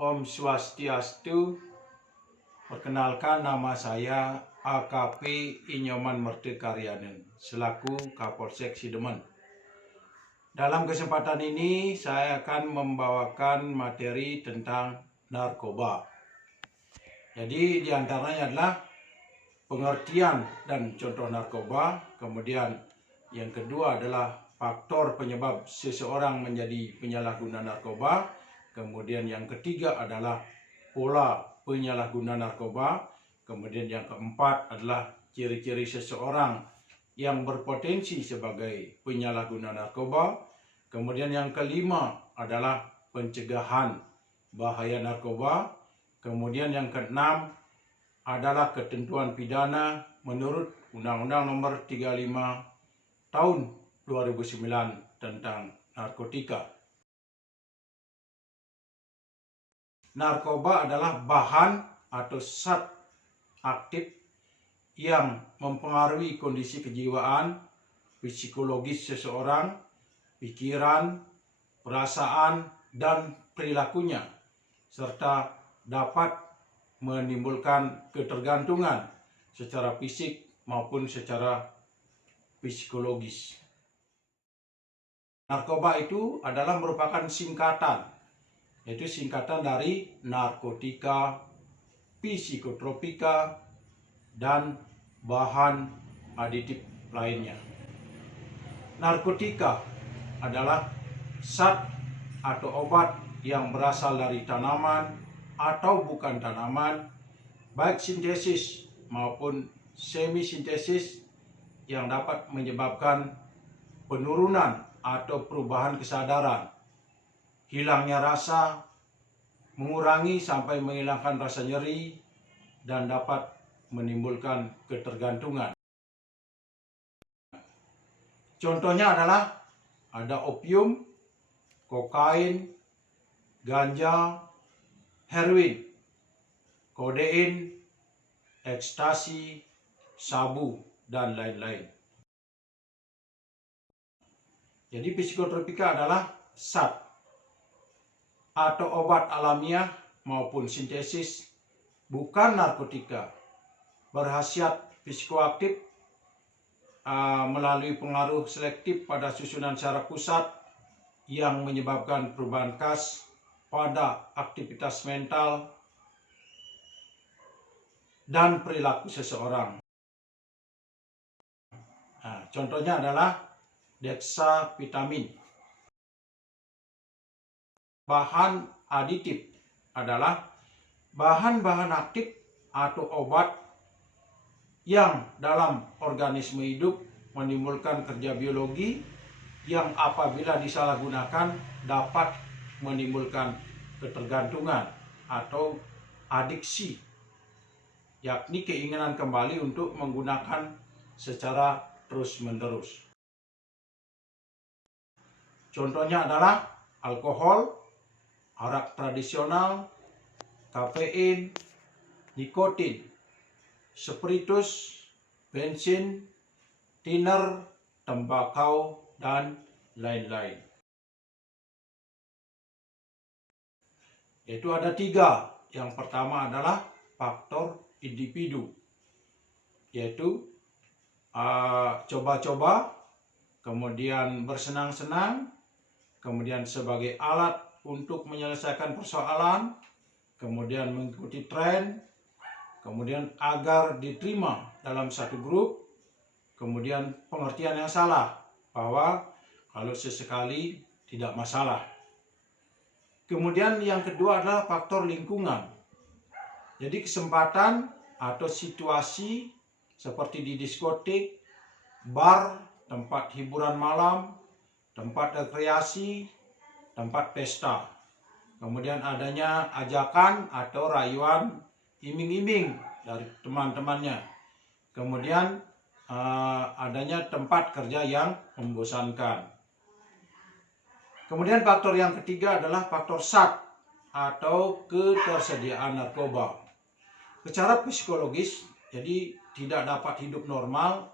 Om Swastiastu. Perkenalkan, nama saya AKP Inyoman Merdekarianen selaku Kapolsek Sidemen. Dalam kesempatan ini saya akan membawakan materi tentang narkoba. Jadi diantaranya adalah pengertian dan contoh narkoba, kemudian yang kedua adalah faktor penyebab seseorang menjadi penyalahguna narkoba, kemudian yang ketiga adalah pola penyalahguna narkoba, kemudian yang keempat adalah ciri-ciri seseorang yang berpotensi sebagai penyalahguna narkoba, kemudian yang kelima adalah pencegahan bahaya narkoba, kemudian yang keenam adalah ketentuan pidana menurut Undang-Undang Nomor 35 Tahun 2009 tentang narkotika. Narkoba adalah bahan atau zat aktif yang mempengaruhi kondisi kejiwaan, psikologis seseorang, pikiran, perasaan, dan perilakunya, serta dapat menimbulkan ketergantungan secara fisik maupun secara psikologis. Narkoba itu adalah merupakan singkatan, yaitu singkatan dari narkotika, psikotropika, dan bahan aditif lainnya. Narkotika adalah zat atau obat yang berasal dari tanaman atau bukan tanaman, baik sintesis maupun semi sintesis, yang dapat menyebabkan penurunan atau perubahan kesadaran, hilangnya rasa, mengurangi sampai menghilangkan rasa nyeri, dan dapat menimbulkan ketergantungan. Contohnya adalah ada opium, kokain, ganja, heroin, kodein, ekstasi, sabu, dan lain-lain. Jadi psikotropika adalah zat atau obat alamiah maupun sintesis bukan narkotika, berkhasiat psikoaktif melalui pengaruh selektif pada susunan saraf pusat yang menyebabkan perubahan khas pada aktivitas mental dan perilaku seseorang. Contohnya adalah deksavitamin. Bahan aditif adalah bahan-bahan aktif atau obat yang dalam organisme hidup menimbulkan kerja biologi yang apabila disalahgunakan dapat menimbulkan ketergantungan atau adiksi, yakni keinginan kembali untuk menggunakan secara terus-menerus. Contohnya adalah alkohol, arak tradisional, kafein, nikotin, spiritus, bensin, thinner, tembakau, dan lain-lain. Yaitu ada tiga. Yang pertama adalah faktor individu, yaitu coba-coba, kemudian bersenang-senang, kemudian sebagai alat untuk menyelesaikan persoalan, kemudian mengikuti tren, kemudian agar diterima dalam satu grup, kemudian pengertian yang salah bahwa kalau sesekali tidak masalah. Kemudian yang kedua adalah faktor lingkungan. Jadi kesempatan atau situasi seperti di diskotik, bar, tempat hiburan malam, tempat rekreasi, tempat pesta. Kemudian adanya ajakan atau rayuan iming-iming dari teman-temannya. Kemudian adanya tempat kerja yang membosankan. Kemudian faktor yang ketiga adalah faktor zat atau ketersediaan narkoba. Secara psikologis, jadi tidak dapat hidup normal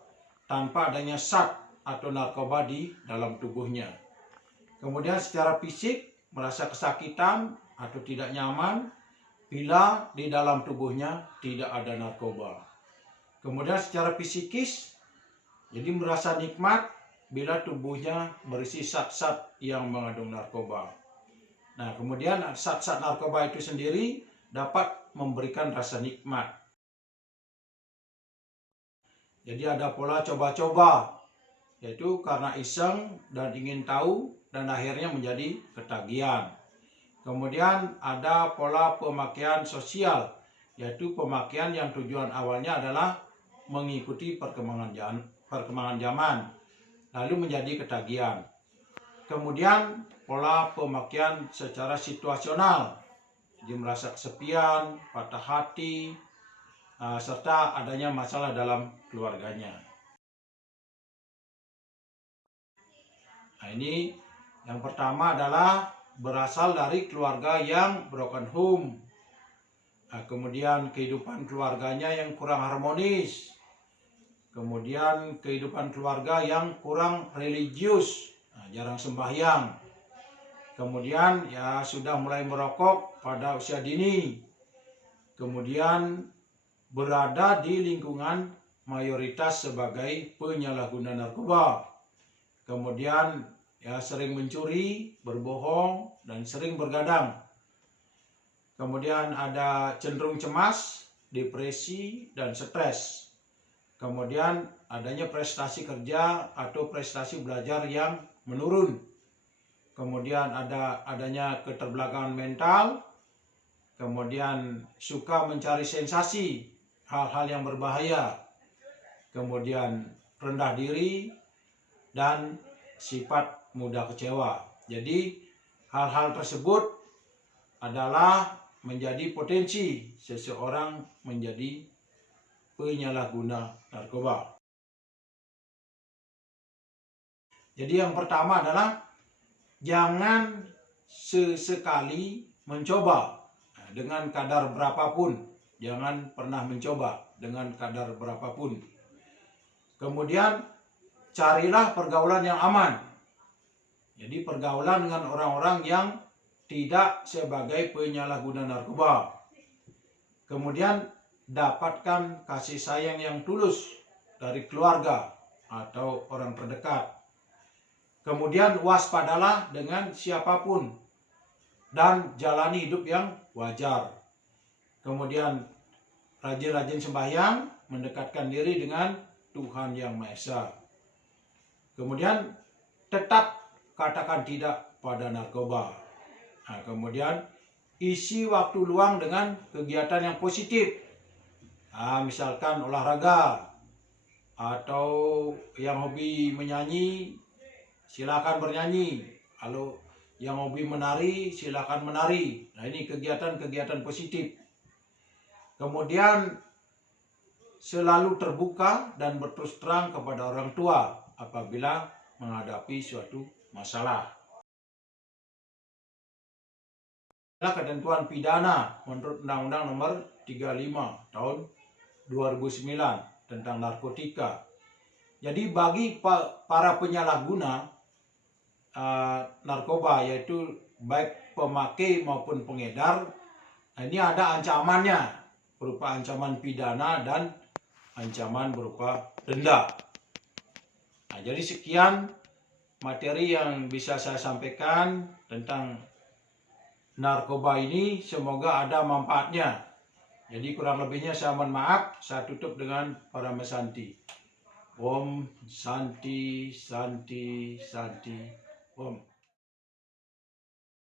tanpa adanya zat atau narkoba di dalam tubuhnya. Kemudian secara fisik merasa kesakitan, atau tidak nyaman bila di dalam tubuhnya tidak ada narkoba. Kemudian secara psikis, jadi merasa nikmat bila tubuhnya berisi zat-zat yang mengandung narkoba. Nah, kemudian zat-zat narkoba itu sendiri dapat memberikan rasa nikmat. Jadi ada pola coba-coba, yaitu karena iseng dan ingin tahu dan akhirnya menjadi ketagihan. Kemudian ada pola pemakaian sosial, yaitu pemakaian yang tujuan awalnya adalah mengikuti perkembangan zaman, lalu menjadi ketagihan. Kemudian pola pemakaian secara situasional, jadi merasa kesepian, patah hati, serta adanya masalah dalam keluarganya. Nah, ini yang pertama adalah berasal dari keluarga yang broken home. Nah, kemudian kehidupan keluarganya yang kurang harmonis. Kemudian kehidupan keluarga yang kurang religius, jarang sembahyang. Kemudian ya sudah mulai merokok pada usia dini. Kemudian berada di lingkungan mayoritas sebagai penyalahguna narkoba. Kemudian ya sering mencuri, berbohong, dan sering bergadang. Kemudian ada cenderung cemas, depresi, dan stres. Kemudian adanya prestasi kerja atau prestasi belajar yang menurun. Kemudian adanya keterbelakangan mental. Kemudian suka mencari sensasi, hal-hal yang berbahaya. Kemudian rendah diri dan sifat mudah kecewa. Jadi hal-hal tersebut adalah menjadi potensi seseorang menjadi penyalahguna narkoba. Jadi yang pertama adalah jangan sesekali mencoba dengan kadar berapapun. Jangan pernah mencoba dengan kadar berapapun. Kemudian carilah pergaulan yang aman. Jadi pergaulan dengan orang-orang yang tidak sebagai penyalahguna narkoba. Kemudian dapatkan kasih sayang yang tulus dari keluarga atau orang terdekat. Kemudian waspadalah dengan siapapun dan jalani hidup yang wajar. Kemudian rajin-rajin sembahyang, mendekatkan diri dengan Tuhan Yang Maha Esa. Kemudian tetap katakan tidak pada narkoba. Nah, kemudian isi waktu luang dengan kegiatan yang positif. Misalkan olahraga atau yang hobi menyanyi, silakan bernyanyi. Kalau yang hobi menari, silakan menari. Nah, ini kegiatan-kegiatan positif. Kemudian selalu terbuka dan berterus terang kepada orang tua apabila menghadapi suatu masalah. Ketentuan pidana menurut Undang-Undang Nomor 35 Tahun 2009 tentang narkotika. Jadi bagi para penyalahguna narkoba, yaitu baik pemakai maupun pengedar, ini ada ancamannya berupa ancaman pidana dan ancaman berupa denda. Nah, jadi sekian materi yang bisa saya sampaikan tentang narkoba ini. Semoga ada manfaatnya. Jadi kurang lebihnya saya mohon maaf. Saya tutup dengan Parama Santi. Om Santi Santi Santi Om.